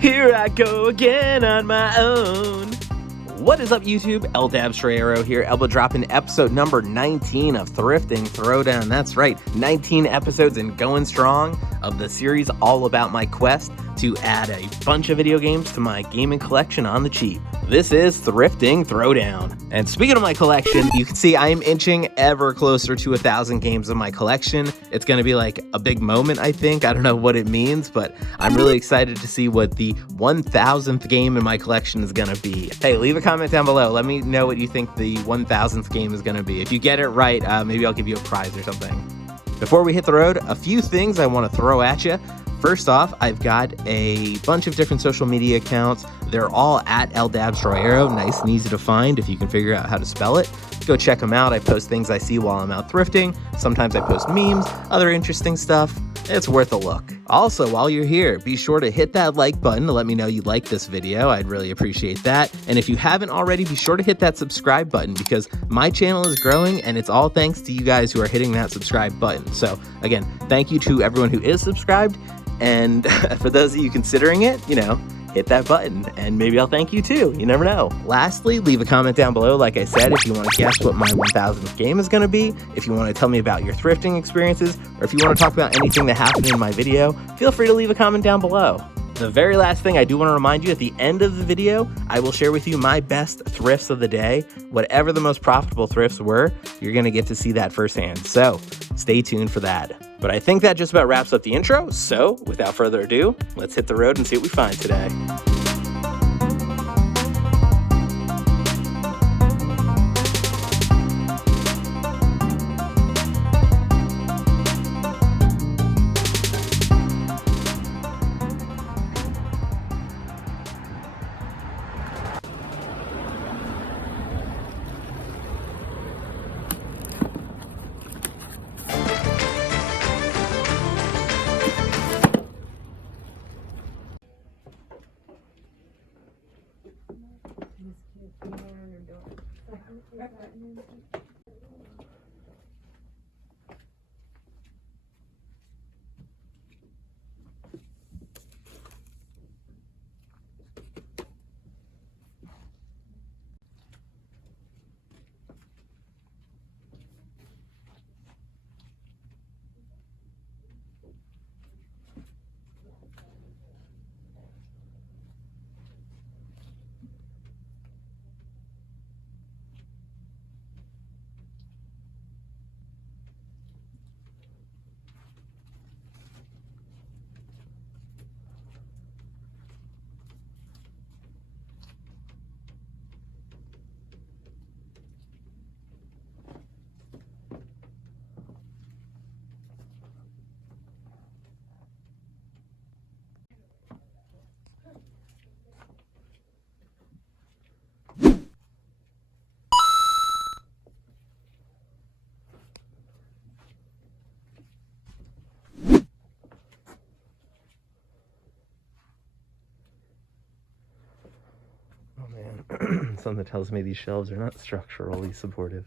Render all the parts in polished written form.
Here I go again on my own. What is up, YouTube? Dabstroyero here, elbow dropping episode number 19 of Thrifting Throwdown. That's right, 19 episodes and going strong of the series all about my quest to add a bunch of video games to my gaming collection on the cheap. This is Thrifting Throwdown. And speaking of my collection, you can see I am inching ever closer to 1,000 games of my collection. It's going to be like a big moment, I think. I don't know what it means, but I'm really excited to see what the 1,000th game in my collection is going to be. Hey, leave a comment down below. Let me know what you think the 1,000th game is going to be. If you get it right, maybe I'll give you a prize or something. Before we hit the road, a few things I want to throw at you. First off, I've got a bunch of different social media accounts. They're all at Dabstroyero, nice and easy to find if you can figure out how to spell it. Go check them out. I post things I see while I'm out thrifting. Sometimes I post memes, other interesting stuff. It's worth a look. Also, while you're here, be sure to hit that like button to let me know you like this video. I'd really appreciate that. And if you haven't already, be sure to hit that subscribe button because my channel is growing and it's all thanks to you guys who are hitting that subscribe button. So again, thank you to everyone who is subscribed. And for those of you considering it, hit that button and maybe I'll thank you too. You never know. Lastly, leave a comment down below, like I said, if you want to guess what my 1,000th game is going to be, if you want to tell me about your thrifting experiences, or if you want to talk about anything that happened in my video, feel free to leave a comment down below. The very last thing I do want to remind you, at the end of the video, I will share with you my best thrifts of the day. Whatever the most profitable thrifts were, you're going to get to see that firsthand. So stay tuned for that. But I think that just about wraps up the intro. So without further ado, let's hit the road and see what we find today. Something tells me these shelves are not structurally supportive.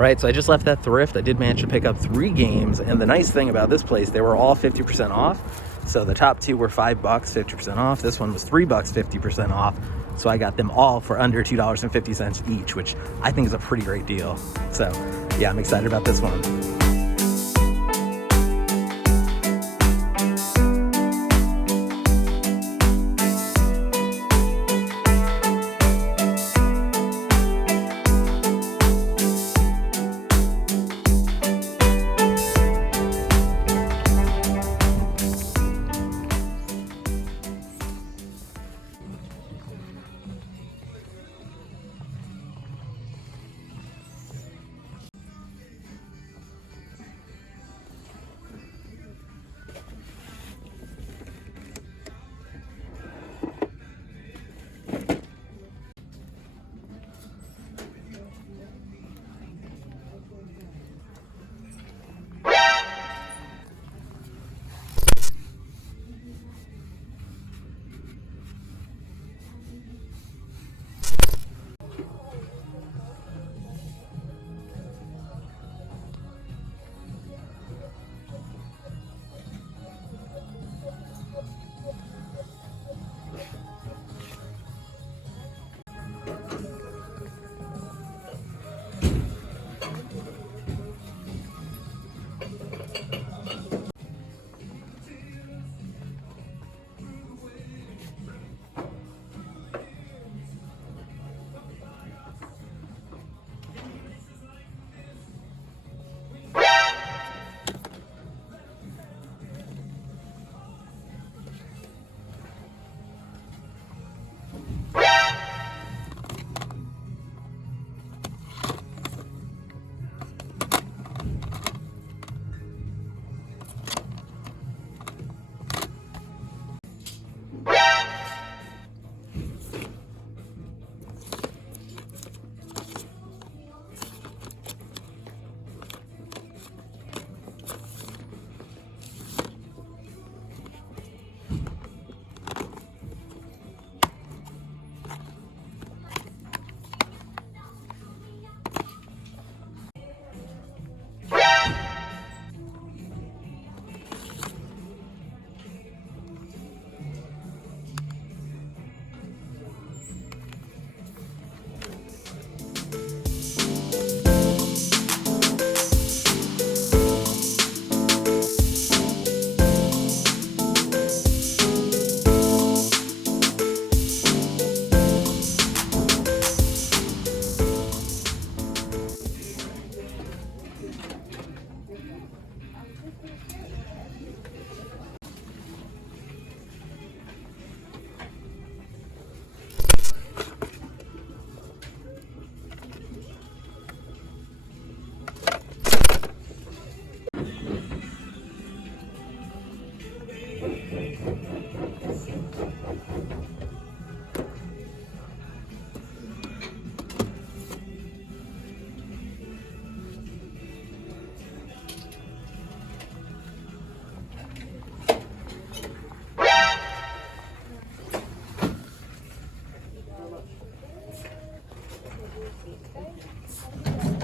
right, so I just left that thrift. I did manage to pick up 3 games, and the nice thing about this place, they were all 50% off. So the top 2 were $5, 50% off. This one was $3, 50% off. So I got them all for under $2.50 each, which I think is a pretty great deal. So yeah, I'm excited about this one.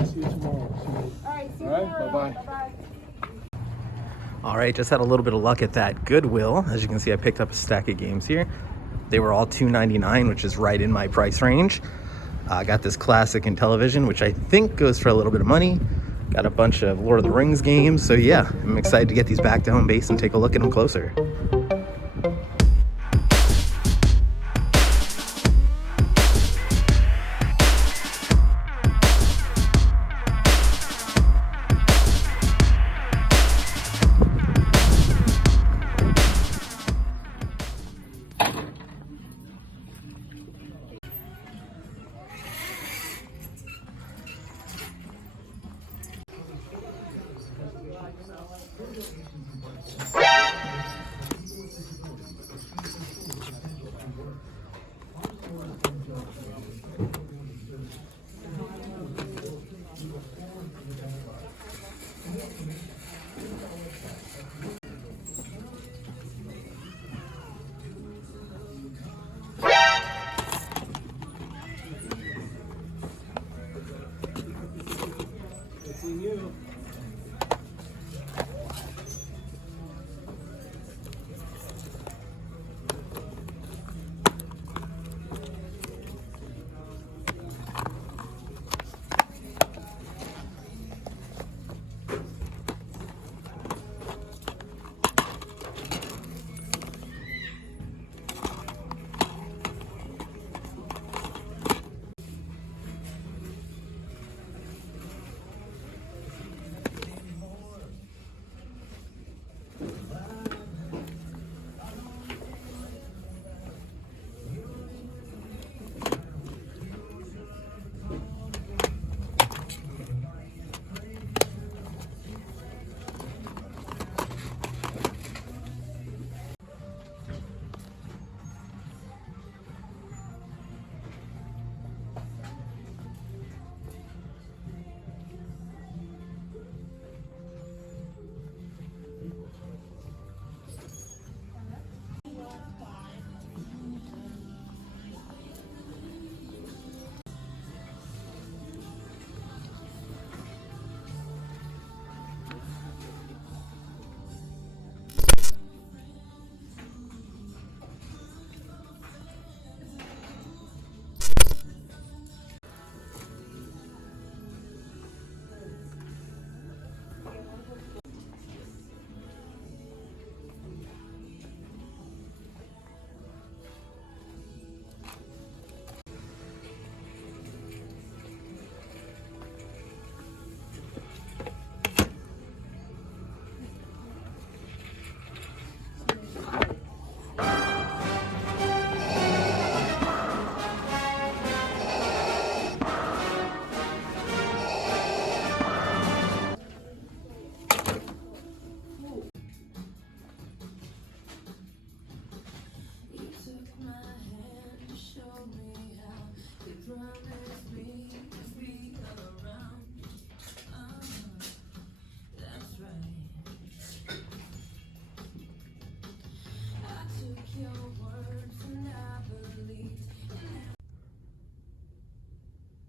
See you tomorrow. All right, bye-bye. All right, just had a little bit of luck at that Goodwill. As you can see, I picked up a stack of games here. They were all $2.99, which is right in my price range. I got this classic in television, which I think goes for a little bit of money. Got a bunch of Lord of the Rings games. So yeah, I'm excited to get these back to home base and take a look at them closer. See you.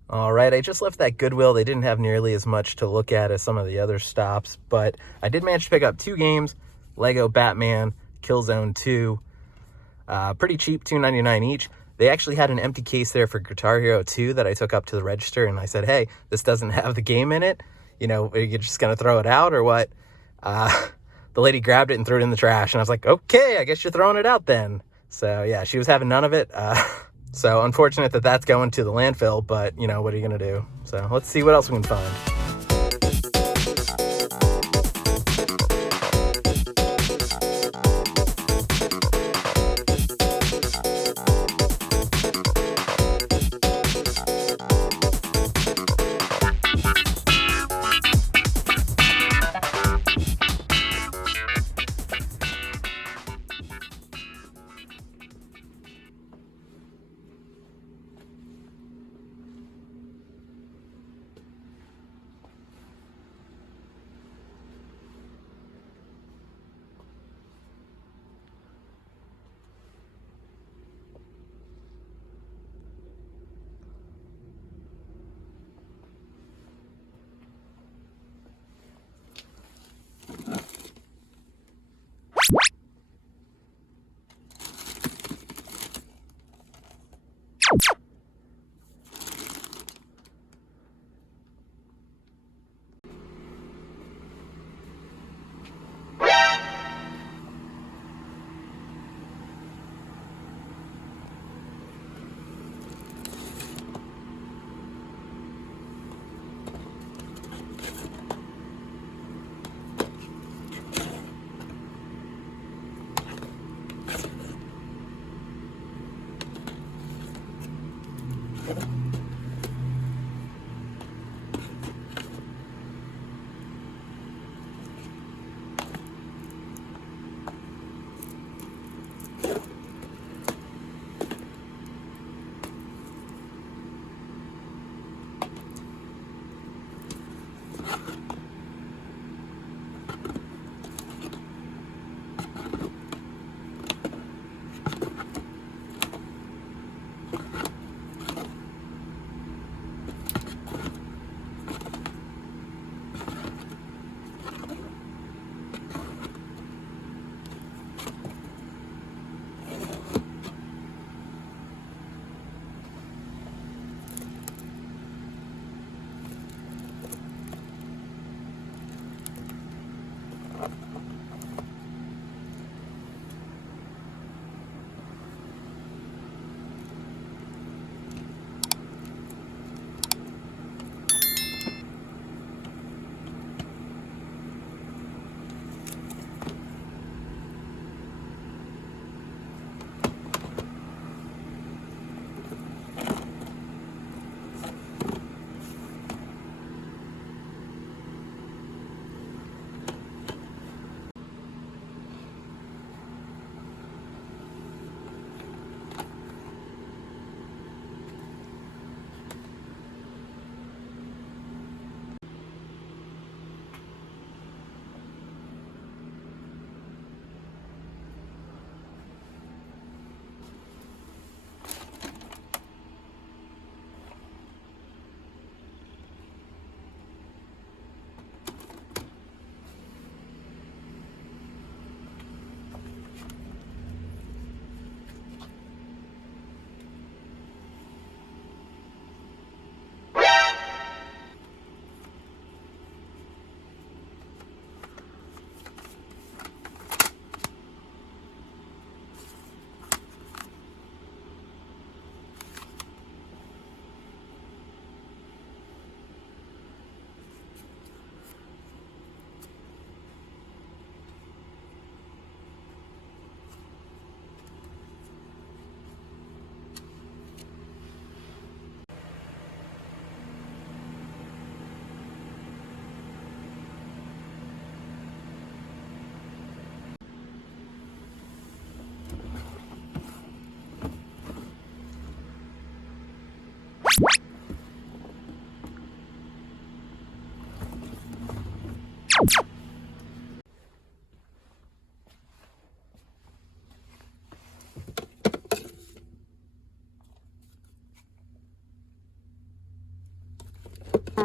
All right, I just left that Goodwill. They didn't have nearly as much to look at as some of the other stops, but I did manage to pick up 2 games, Lego Batman, Killzone 2. Pretty cheap, $2.99 each. They actually had an empty case there for Guitar Hero 2 that I took up to the register, and I said, hey, this doesn't have the game in it. You know, are you just going to throw it out or what? The lady grabbed it and threw it in the trash, and I was like, okay, I guess you're throwing it out then. So, yeah, she was having none of it. So unfortunate that that's going to the landfill, but, you know, what are you going to do? So let's see what else we can find.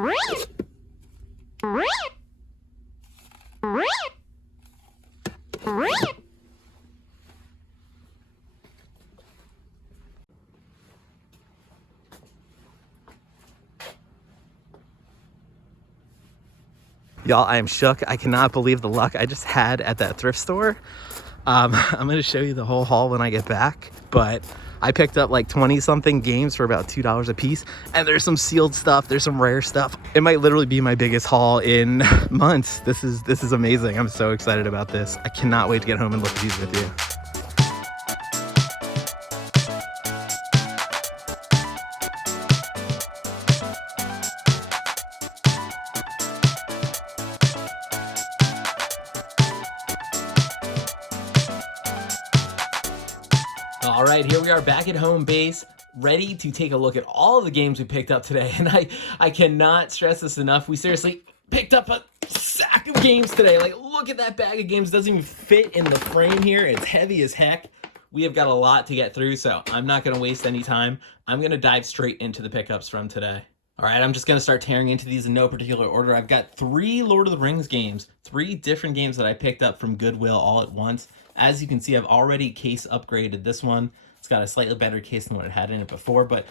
Y'all, I am shook. I cannot believe the luck I just had at that thrift store. I'm going to show you the whole haul when I get back, but I picked up like 20 something games for about $2 a piece, and there's some sealed stuff, there's some rare stuff. It might literally be my biggest haul in months. This is amazing. I'm so excited about this. I cannot wait to get home and look at these with you. All right, here we are back at home base, ready to take a look at all of the games we picked up today. And I cannot stress this enough. We seriously picked up a sack of games today. Like, look at that bag of games. It doesn't even fit in the frame here. It's heavy as heck. We have got a lot to get through, so I'm not going to waste any time. I'm going to dive straight into the pickups from today. All right, I'm just going to start tearing into these in no particular order. I've got 3 Lord of the Rings games, 3 different games that I picked up from Goodwill all at once. As you can see, I've already case upgraded this one. It's got a slightly better case than what it had in it before, but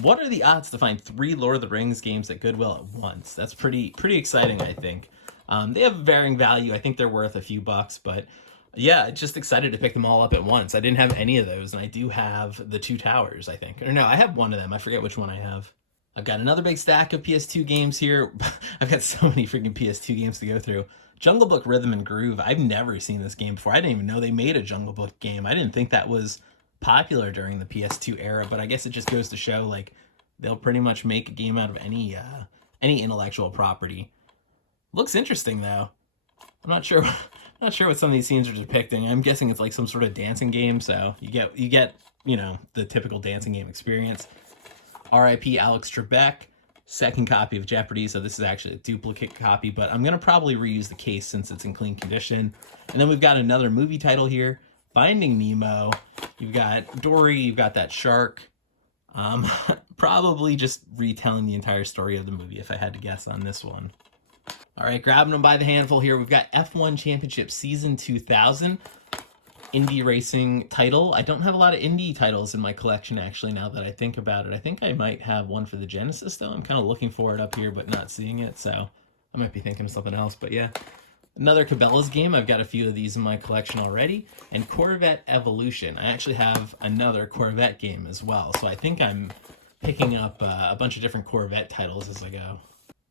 what are the odds to find 3 Lord of the Rings games at Goodwill at once? That's pretty exciting, I think. They have varying value. I think they're worth a few bucks, but yeah, just excited to pick them all up at once. I didn't have any of those, and I do have the 2 towers, I think. Or no, I have one of them. I forget which one I have. I've got another big stack of PS2 games here. I've got so many freaking PS2 games to go through. Jungle Book Rhythm and Groove. I've never seen this game before. I didn't even know they made a Jungle Book game. I didn't think that was popular during the PS2 era, but I guess it just goes to show, like, they'll pretty much make a game out of any intellectual property. Looks interesting though. I'm not sure what some of these scenes are depicting. I'm guessing it's like some sort of dancing game, so you get you know, the typical dancing game experience. R.I.P. Alex Trebek. Second copy of Jeopardy, so this is actually a duplicate copy, but I'm going to probably reuse the case since it's in clean condition. And then we've got another movie title here, Finding Nemo. You've got Dory, you've got that shark. Probably just retelling the entire story of the movie if I had to guess on this one. All right, grabbing them by the handful here. We've got F1 Championship Season 2000. Indie racing title. I don't have a lot of indie titles in my collection, actually, now that I think about it. I think I might have one for the Genesis, though. I'm kind of looking for it up here, but not seeing it, so I might be thinking of something else. But yeah, another Cabela's game. I've got a few of these in my collection already. And Corvette Evolution. I actually have another Corvette game as well, so I think I'm picking up a bunch of different Corvette titles as I go.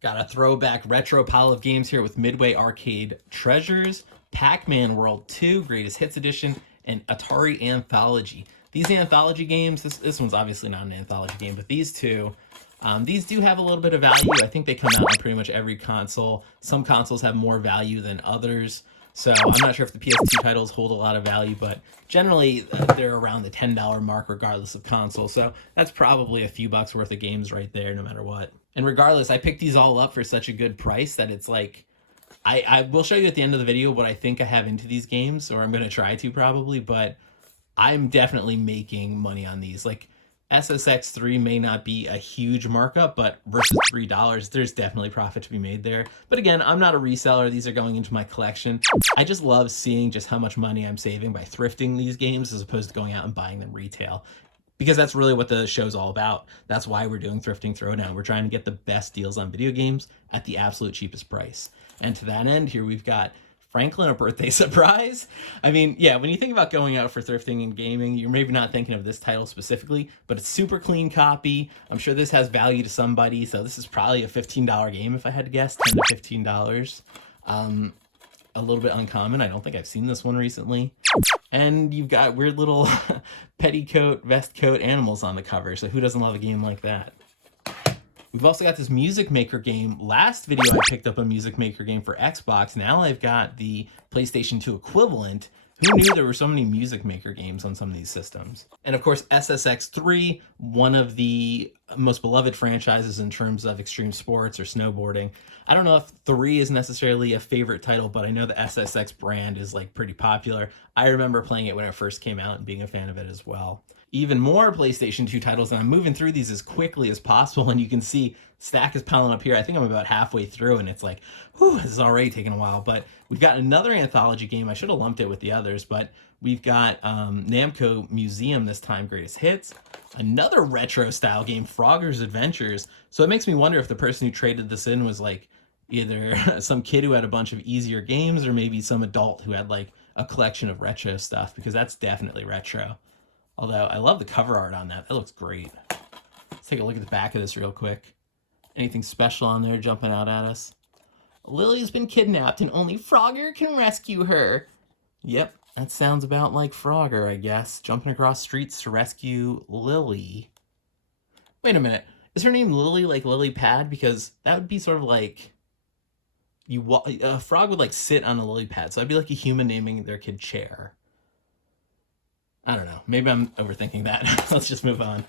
Got a throwback retro pile of games here with Midway Arcade Treasures, Pac-Man World 2, Greatest Hits Edition, and Atari Anthology. These anthology games, this one's obviously not an anthology game, but these two, these do have a little bit of value. I think they come out on pretty much every console. Some consoles have more value than others, so I'm not sure if the PS2 titles hold a lot of value, but generally they're around the $10 mark regardless of console, so that's probably a few bucks worth of games right there no matter what. And regardless, I picked these all up for such a good price that it's like, I will show you at the end of the video what I think I have into these games, or I'm going to try to probably, but I'm definitely making money on these. Like, SSX3 may not be a huge markup, but versus $3, there's definitely profit to be made there. But again, I'm not a reseller. These are going into my collection. I just love seeing just how much money I'm saving by thrifting these games as opposed to going out and buying them retail. Because that's really what the show's all about. That's why we're doing Thrifting Throwdown. We're trying to get the best deals on video games at the absolute cheapest price. And to that end, here we've got Franklin, a birthday surprise. I mean, yeah, when you think about going out for thrifting and gaming, you're maybe not thinking of this title specifically, but it's super clean copy. I'm sure this has value to somebody, so this is probably a $15 game if I had to guess, $10 to $15. A little bit uncommon. I don't think I've seen this one recently. And you've got weird little petticoat, vest coat animals on the cover, so who doesn't love a game like that? We've also got this Music Maker game. Last video I picked up a Music Maker game for Xbox. Now I've got the PlayStation 2 equivalent. Who knew there were so many Music Maker games on some of these systems? And of course, SSX3, one of the most beloved franchises in terms of extreme sports or snowboarding. I don't know if 3 is necessarily a favorite title, but I know the SSX brand is like pretty popular. I remember playing it when it first came out and being a fan of it as well. Even more PlayStation 2 titles, and I'm moving through these as quickly as possible, and you can see stack is piling up here. I think I'm about halfway through, and it's like, whew, this is already taking a while. But we've got another anthology game. I should have lumped it with the others, but we've got Namco Museum this time, Greatest Hits. Another retro style game, Frogger's Adventures. So it makes me wonder if the person who traded this in was like either some kid who had a bunch of easier games or maybe some adult who had like a collection of retro stuff, because that's definitely retro. Although I love the cover art on that. That looks great. Let's take a look at the back of this real quick. Anything special on there jumping out at us? Lily's been kidnapped and only Frogger can rescue her. Yep, that sounds about like Frogger, I guess. Jumping across streets to rescue Lily. Wait a minute. Is her name Lily like Lily Pad? Because that would be sort of like a frog would like sit on a lily pad. So that'd be like a human naming their kid Chair. I don't know. Maybe I'm overthinking that. Let's just move on.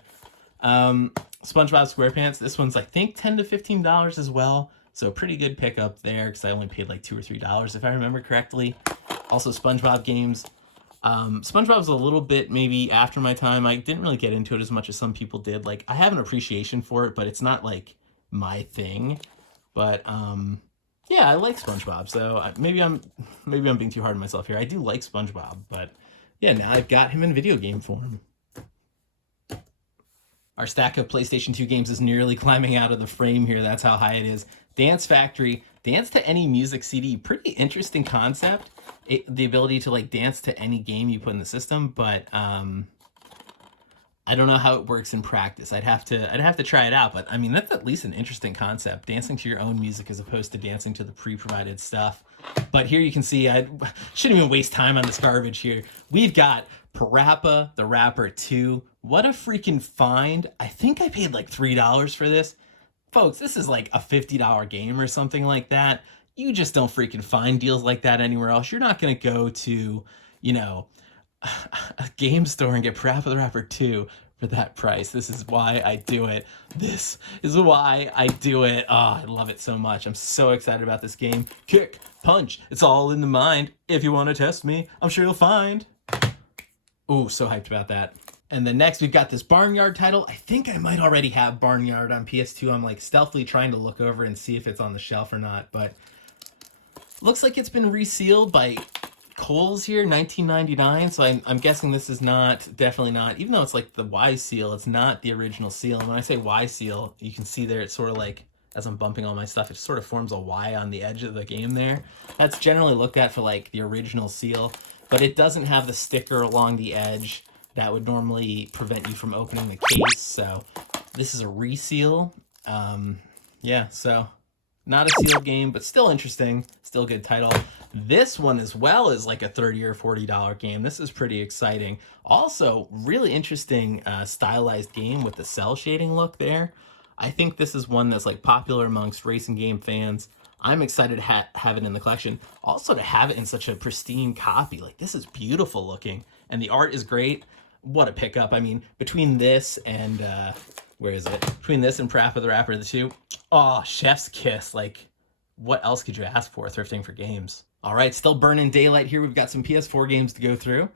SpongeBob SquarePants. This one's I think $10 to $15 as well. So a pretty good pickup there because I only paid like $2 or $3 if I remember correctly. Also SpongeBob games. SpongeBob was a little bit maybe after my time. I didn't really get into it as much as some people did. Like I have an appreciation for it, but it's not like my thing. But yeah, I like SpongeBob. So maybe I'm being too hard on myself here. I do like SpongeBob, but yeah, now I've got him in video game form. Our stack of PlayStation 2 games is nearly climbing out of the frame here. That's how high it is. Dance Factory, dance to any music CD. Pretty interesting concept. The ability to like dance to any game you put in the system, but I don't know how it works in practice. I'd have to try it out, but I mean that's at least an interesting concept. Dancing to your own music as opposed to dancing to the pre-provided stuff. But here you can see I shouldn't even waste time on this garbage here. We've got Parappa the Rapper 2. What a freaking find. I think I paid like $3 for this. Folks, this is like a $50 game or something like that. You just don't freaking find deals like that anywhere else. You're not going to go to, you know, a game store and get Parappa the Rapper 2 for that price. This is why I do it. This is why I do it. Oh, I love it so much. I'm so excited about this game. Kick, punch, it's all in the mind. If you want to test me, I'm sure you'll find. Ooh, so hyped about that. And then next we've got this Barnyard title. I think I might already have Barnyard on PS2. I'm like stealthily trying to look over and see if it's on the shelf or not, but looks like it's been resealed by Kohl's here, 1999. So I'm guessing this is definitely not, even though it's like the Y seal, it's not the original seal. And when I say Y seal, you can see there, it's sort of like, as I'm bumping all my stuff, it sort of forms a Y on the edge of the game there. That's generally looked at for like the original seal, but it doesn't have the sticker along the edge that would normally prevent you from opening the case. So this is a reseal. Yeah, so not a sealed game, but still interesting, still a good title. This one as well is like a $30 or $40 game. This is pretty exciting. Also, really interesting stylized game with the cell shading look there. I think this is one that's like popular amongst racing game fans. I'm excited to have it in the collection. Also to have it in such a pristine copy. Like this is beautiful looking and the art is great. What a pickup. I mean, between this and where is it? Between this and Parappa the Rapper, the two, oh, chef's kiss. Like what else could you ask for thrifting for games? All right, still burning daylight here. We've got some PS4 games to go through.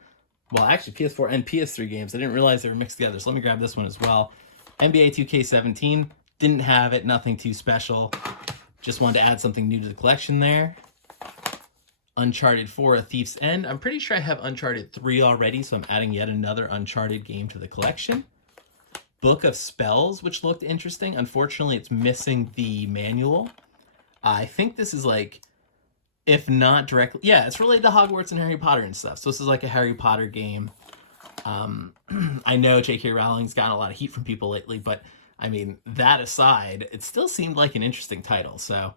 Well, actually PS4 and PS3 games. I didn't realize they were mixed together. So let me grab this one as well. NBA 2K17, didn't have it, nothing too special. Just wanted to add something new to the collection there. Uncharted 4, A Thief's End. I'm pretty sure I have Uncharted 3 already, so I'm adding yet another Uncharted game to the collection. Book of Spells, which looked interesting. Unfortunately, it's missing the manual. I think this is like, if not directly, yeah, it's related to Hogwarts and Harry Potter and stuff. So this is like a Harry Potter game. I know J.K. Rowling's gotten a lot of heat from people lately, but I mean, that aside, it still seemed like an interesting title. So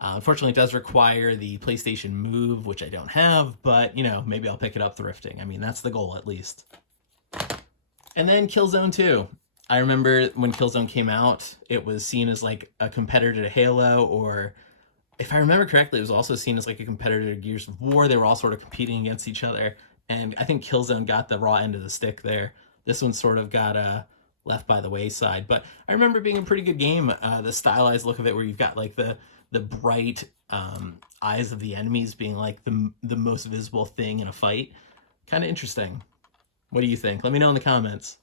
unfortunately, it does require the PlayStation Move, which I don't have, but you know, maybe I'll pick it up thrifting. I mean, that's the goal at least. And then Killzone 2. I remember when Killzone came out, it was seen as like a competitor to Halo, or if I remember correctly, it was also seen as like a competitor to Gears of War. They were all sort of competing against each other. And I think Killzone got the raw end of the stick there. This one sort of got left by the wayside. But I remember being a pretty good game. The stylized look of it, where you've got like the bright eyes of the enemies being like the most visible thing in a fight. Kind of interesting. What do you think? Let me know in the comments.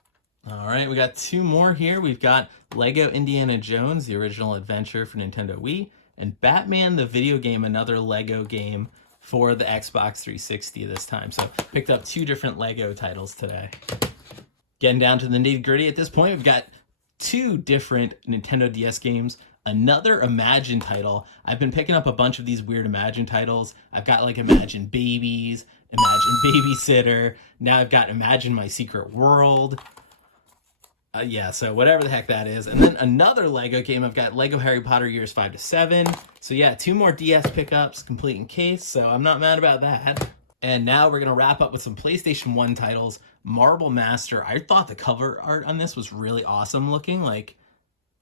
All right, we got 2 more here. We've got Lego Indiana Jones, the original adventure for Nintendo Wii, and Batman the video game, another Lego game for the Xbox 360 this time. So picked up 2 different Lego titles today. Getting down to the nitty-gritty at this point, we've got 2 different Nintendo DS games, another Imagine title. I've been picking up a bunch of these weird Imagine titles. I've got like Imagine Babies, Imagine Babysitter. Now I've got Imagine My Secret World. Yeah, so whatever the heck that is. And then another Lego game, I've got Lego Harry Potter Years 5 to 7. So yeah, 2 more DS pickups, complete in case, so I'm not mad about that. And now we're going to wrap up with some PlayStation 1 titles. Marble Master. I thought the cover art on this was really awesome looking. Like,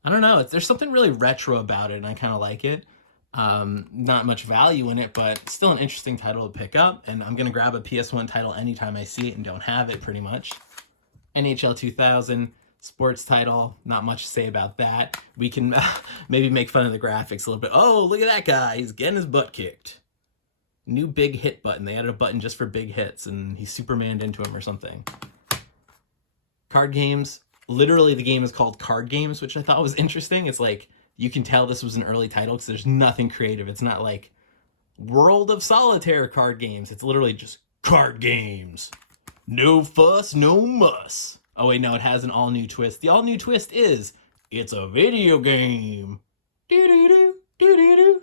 I don't know, there's something really retro about it, and I kind of like it. Not much value in it, but still an interesting title to pick up. And I'm going to grab a PS1 title anytime I see it and don't have it, pretty much. NHL 2000. Sports title, not much to say about that. We can maybe make fun of the graphics a little bit. Oh, look at that guy. He's getting his butt kicked. New big hit button. They added a button just for big hits, and he Supermaned into him or something. Card games. Literally, the game is called Card Games, which I thought was interesting. It's like, you can tell this was an early title because there's nothing creative. It's not like World of Solitaire card games. It's literally just card games. No fuss, no muss. Oh wait, no, it has an all-new twist. The all-new twist is, it's a video game. Doo-doo-doo, doo-doo-doo.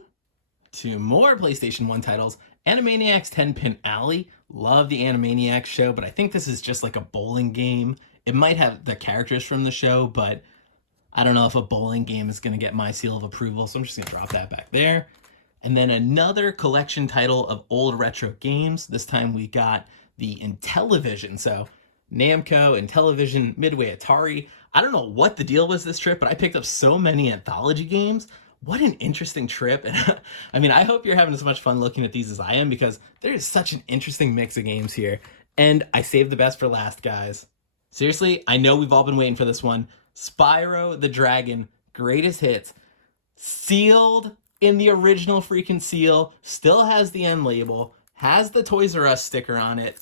2 more PlayStation 1 titles. Animaniacs 10-Pin Alley. Love the Animaniacs show, but I think this is just like a bowling game. It might have the characters from the show, but I don't know if a bowling game is going to get my seal of approval, so I'm just going to drop that back there. And then another collection title of old retro games. This time we got the Intellivision, so Namco, Intellivision, Midway, Atari. I don't know what the deal was this trip, but I picked up so many anthology games. What an interesting trip. And I mean, I hope you're having as much fun looking at these as I am, because there is such an interesting mix of games here. And I saved the best for last, guys. Seriously, I know we've all been waiting for this one. Spyro the Dragon, greatest hits. Sealed in the original freaking seal. Still has the end label. Has the Toys R Us sticker on it.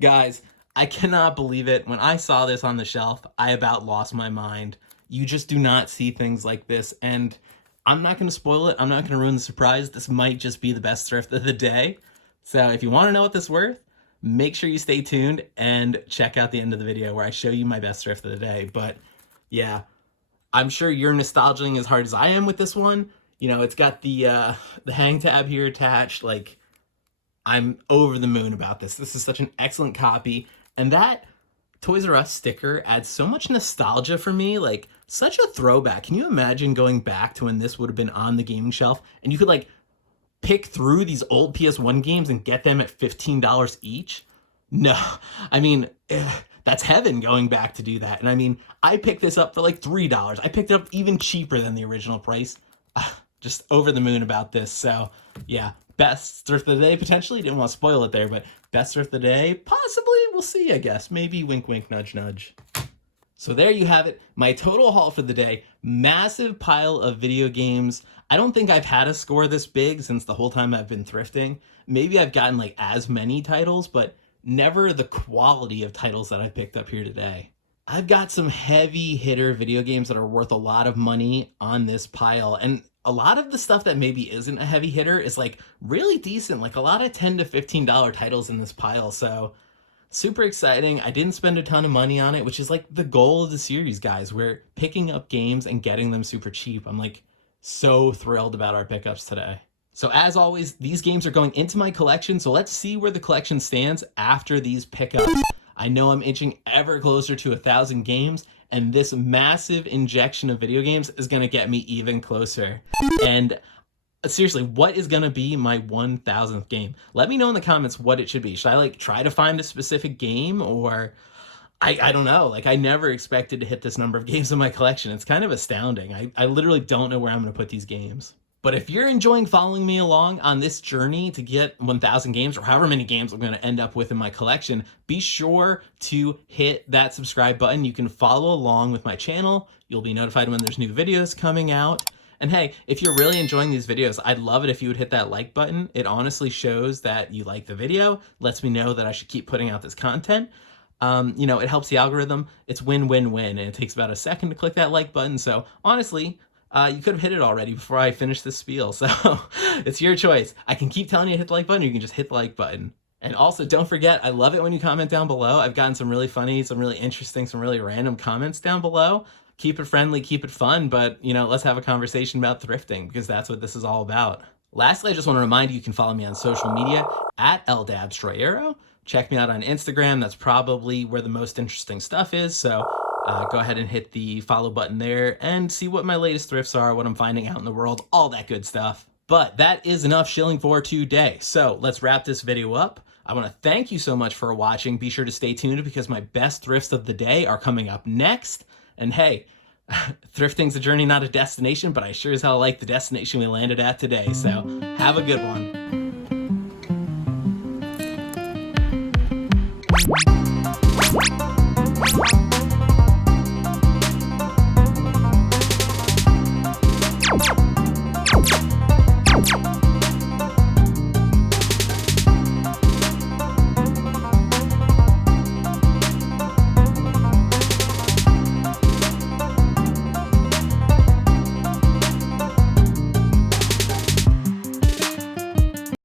Guys, I cannot believe it. When I saw this on the shelf, I about lost my mind. You just do not see things like this, and I'm not going to spoil it. I'm not going to ruin the surprise. This might just be the best thrift of the day. So if you want to know what this is worth, make sure you stay tuned and check out the end of the video where I show you my best thrift of the day. But yeah, I'm sure you're nostalgizing as hard as I am with this one. You know, it's got the hang tab here attached. Like, I'm over the moon about this. This is such an excellent copy. And that Toys R Us sticker adds so much nostalgia for me, like such a throwback. Can you imagine going back to when this would have been on the gaming shelf and you could like pick through these old PS1 games and get them at $15 each? No, I mean, that's heaven going back to do that. And I mean, I picked this up for like $3. I picked it up even cheaper than the original price. Just over the moon about this. So yeah, best thrift of the day, potentially. Didn't want to spoil it there, but best thrift of the day, possibly. We'll see, I guess. Maybe wink, wink, nudge, nudge. So there you have it. My total haul for the day. Massive pile of video games. I don't think I've had a score this big since the whole time I've been thrifting. Maybe I've gotten like as many titles, but never the quality of titles that I picked up here today. I've got some heavy hitter video games that are worth a lot of money on this pile. And a lot of the stuff that maybe isn't a heavy hitter is like really decent, like a lot of $10 to $15 titles in this pile. So super exciting. I didn't spend a ton of money on it, which is like the goal of the series, guys. We're picking up games and getting them super cheap. I'm like so thrilled about our pickups today. So as always, these games are going into my collection. So let's see where the collection stands after these pickups. I know I'm inching ever closer to 1,000 games, and this massive injection of video games is going to get me even closer. And seriously, what is going to be my 1,000th game? Let me know in the comments what it should be. Should I like try to find a specific game, or I don't know. Like, I never expected to hit this number of games in my collection. It's kind of astounding. I literally don't know where I'm going to put these games. But if you're enjoying following me along on this journey to get 1,000 games or however many games I'm going to end up with in my collection, be sure to hit that subscribe button. You can follow along with my channel. You'll be notified when there's new videos coming out. And hey, if you're really enjoying these videos, I'd love it if you would hit that like button. It honestly shows that you like the video, lets me know that I should keep putting out this content. You know, it helps the algorithm. It's win-win-win, and it takes about a second to click that like button. So honestly, you could have hit it already before I finished this spiel. So it's your choice. I can keep telling you to hit the like button, or you can just hit the like button. And also, don't forget, I love it when you comment down below. I've gotten some really funny, some really interesting, some really random comments down below. Keep it friendly, keep it fun, but, you know, let's have a conversation about thrifting, because that's what this is all about. Lastly, I just want to remind you can follow me on social media at Dabstroyero. Check me out on Instagram. That's probably where the most interesting stuff is. So go ahead and hit the follow button there and see what my latest thrifts are, what I'm finding out in the world, all that good stuff. But that is enough shilling for today. So let's wrap this video up. I want to thank you so much for watching. Be sure to stay tuned because my best thrifts of the day are coming up next. And hey, thrifting's a journey, not a destination, but I sure as hell like the destination we landed at today. So have a good one.